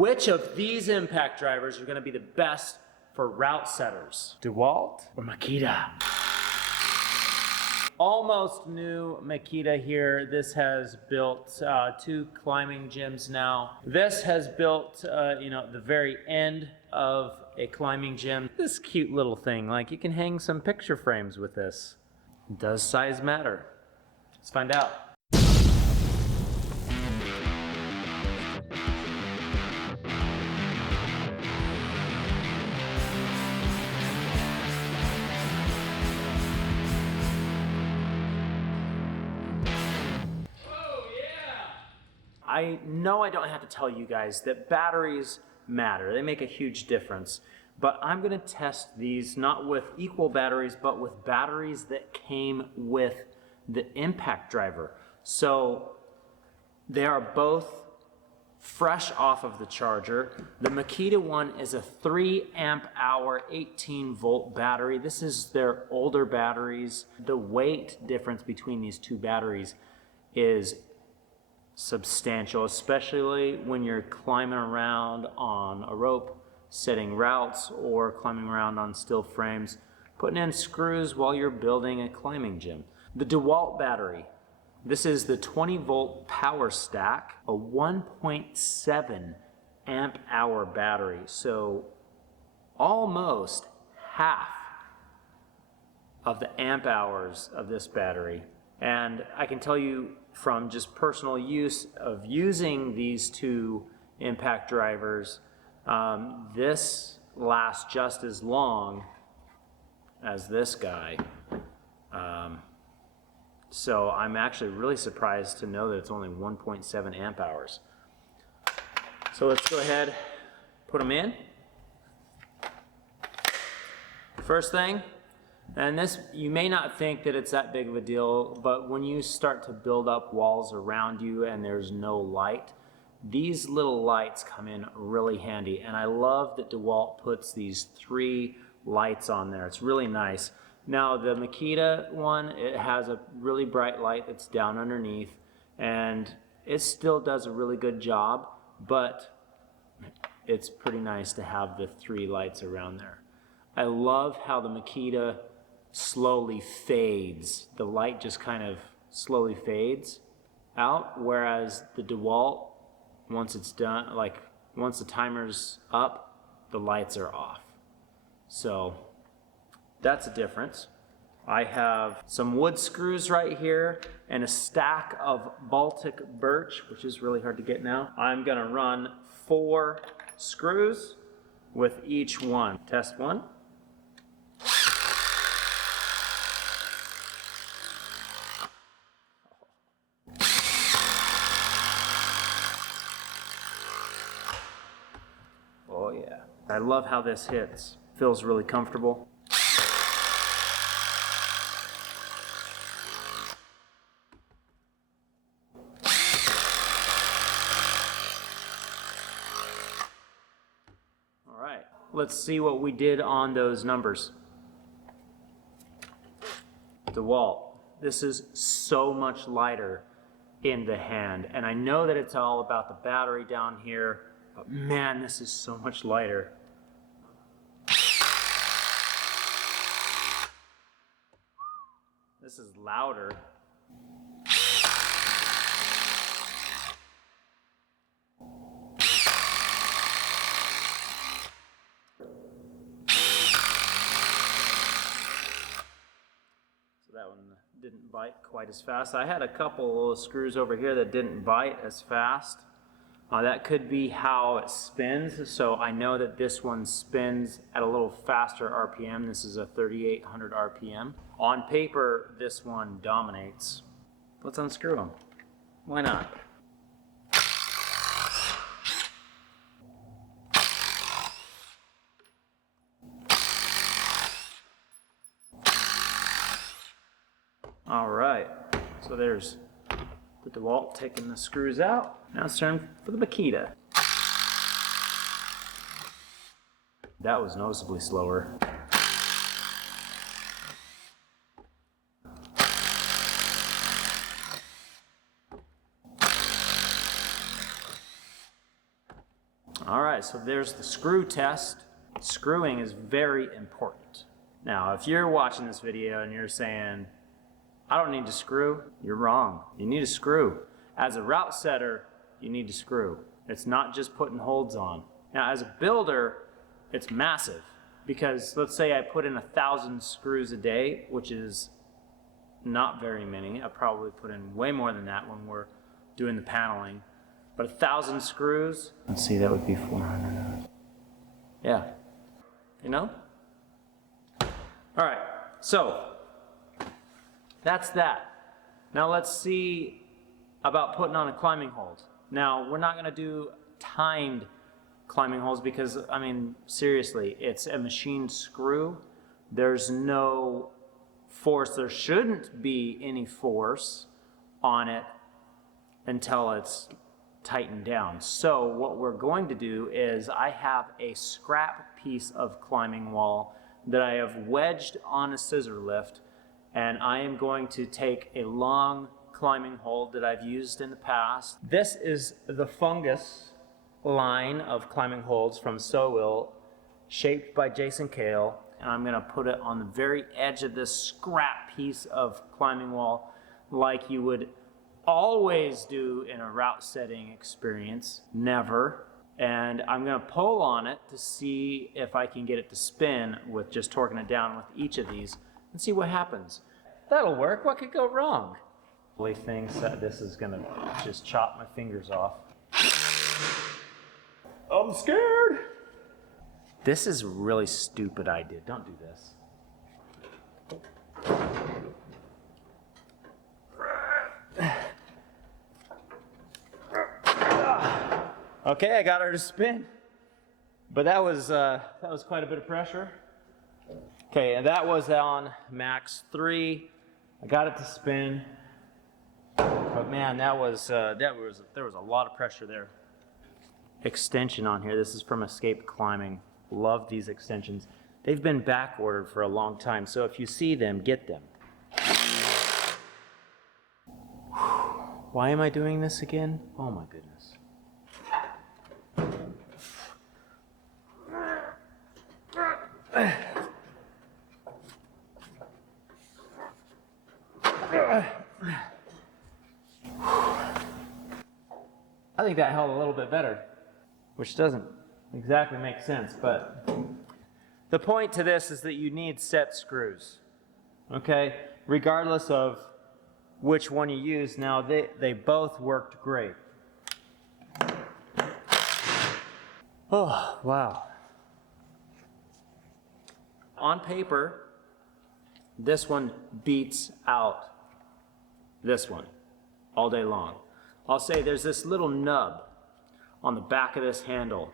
Which of these impact drivers are going to be the best for route setters? Dewalt or Makita? Almost new Makita here. This has built 2 climbing gyms now. This has built, the very end of a climbing gym. This cute little thing, like you can hang some picture frames with this. Does size matter? Let's find out. I know I don't have to tell you guys that batteries matter. They make a huge difference. But I'm going to test these not with equal batteries, but with batteries that came with the impact driver. So they are both fresh off of the charger. The Makita one is a 3 amp hour, 18 volt battery. This is their older batteries. The weight difference between these 2 batteries is substantial, especially when you're climbing around on a rope, setting routes, or climbing around on steel frames, putting in screws while you're building a climbing gym. The Dewalt battery, this is the 20 volt power stack, a 1.7 amp hour battery, so almost half of the amp hours of this battery. And I can tell you from just personal use of using these 2 impact drivers, this lasts just as long as this guy. So I'm actually really surprised to know that it's only 1.7 amp hours. So let's go ahead, put them in. First thing, and this, you may not think that it's that big of a deal, but when you start to build up walls around you and there's no light, these little lights come in really handy. And I love that Dewalt puts these 3 lights on there. It's really nice. Now the Makita one, it has a really bright light that's down underneath, and it still does a really good job, but it's pretty nice to have the 3 lights around there. I love how the Makita slowly fades. The light just kind of slowly fades out, whereas the Dewalt, once it's done, like once the timer's up, the lights are off. So that's a difference. I have some wood screws right here and a stack of Baltic birch, which is really hard to get now. I'm gonna run 4 screws with each one. Test 1. Oh yeah. I love how this hits. Feels really comfortable. All right, let's see what we did on those numbers. Dewalt, this is so much lighter in the hand, and I know that it's all about the battery down here, but man, this is so much lighter. This is louder. So that one didn't bite quite as fast. I had a couple of screws over here that didn't bite as fast. That could be how it spins. So I know that this one spins at a little faster RPM. This is a 3,800 RPM. On paper, this one dominates. Let's unscrew them. Why not? All right, so there's the Dewalt taking the screws out. Now it's time for the Makita. That was noticeably slower. All right, so there's the screw test. Screwing is very important. Now, if you're watching this video and you're saying, I don't need to screw, you're wrong. You need to screw. As a route setter, you need to screw. It's not just putting holds on. Now, as a builder, it's massive because let's say I put in 1,000 screws a day, which is not very many. I probably put in way more than that when we're doing the paneling. But 1,000 screws, let's see, that would be 400. Yeah, you know? All right, so that's that. Now let's see about putting on a climbing hold. Now, we're not gonna do timed climbing holds because, I mean, seriously, it's a machine screw. There's no force, there shouldn't be any force on it until it's tightened down. So what we're going to do is I have a scrap piece of climbing wall that I have wedged on a scissor lift, and I am going to take a long climbing hold that I've used in the past. This is the fungus line of climbing holds from Sewell, shaped by Jason Kale, and I'm going to put it on the very edge of this scrap piece of climbing wall like you would always do in a route setting experience, never. And I'm going to pull on it to see if I can get it to spin with just torquing it down with each of these and see what happens. That'll work. What could go wrong? Really thinks that this is going to just chop my fingers off. I'm scared. This is a really stupid idea. Don't do this. Okay, I got her to spin, but that was quite a bit of pressure. Okay, and that was on max 3. I got it to spin, but man, there was a lot of pressure there. Extension on here. This is from Escape Climbing. Love these extensions. They've been back ordered for a long time, so if you see them, get them. Why am I doing this again? Oh my goodness. I think that held a little bit better, which doesn't exactly make sense, but the point to this is that you need set screws, okay? Regardless of which one you use. Now, they both worked great. Oh, wow. On paper, this one beats out this one all day long. I'll say there's this little nub on the back of this handle,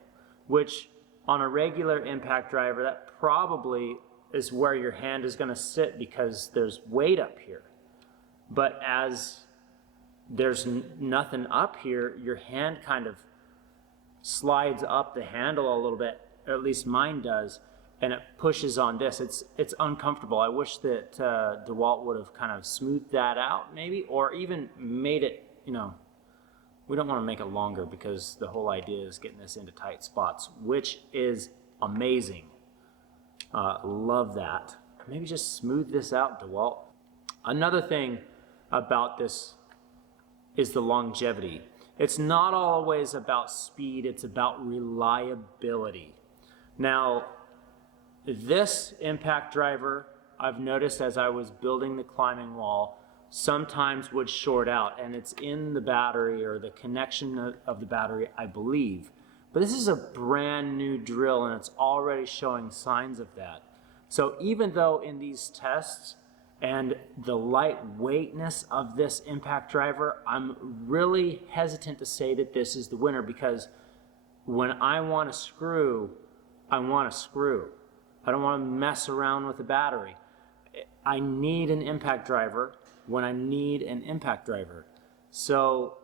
which on a regular impact driver, that probably is where your hand is going to sit because there's weight up here. But as there's nothing up here, your hand kind of slides up the handle a little bit, or at least mine does, and it pushes on this. It's uncomfortable. I wish that Dewalt would have kind of smoothed that out maybe, or even made it, you know, we don't want to make it longer because the whole idea is getting this into tight spots, which is amazing. Love that. Maybe just smooth this out, Dewalt. Another thing about this is the longevity. It's not always about speed, it's about reliability. Now, this impact driver, I've noticed as I was building the climbing wall, sometimes would short out, and it's in the battery or the connection of the battery, I believe. But this is a brand new drill and it's already showing signs of that. So even though in these tests and the lightweightness of this impact driver, I'm really hesitant to say that this is the winner, because when I want to screw, I want to screw. I don't want to mess around with the battery. I need an impact driver when I need an impact driver. So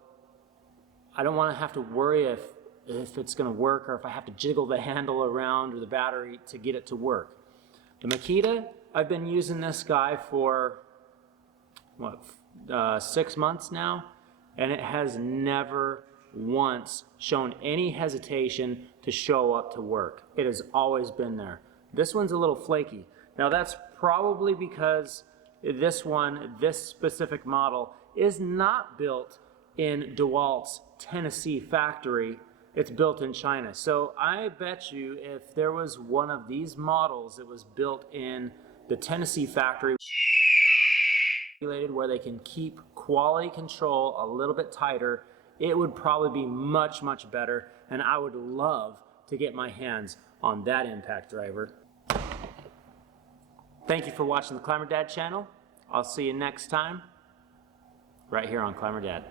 I don't want to have to worry if it's going to work, or if I have to jiggle the handle around or the battery to get it to work. The Makita, I've been using this guy for, 6 months now, and it has never once shown any hesitation to show up to work. It has always been there. This one's a little flaky. Now that's probably because this specific model, is not built in Dewalt's Tennessee factory. It's built in China. So I bet you if there was one of these models that was built in the Tennessee factory, where they can keep quality control a little bit tighter, it would probably be much, much better, and I would love to get my hands on that impact driver. Thank you for watching the Climber Dad channel. I'll see you next time, right here on Climber Dad.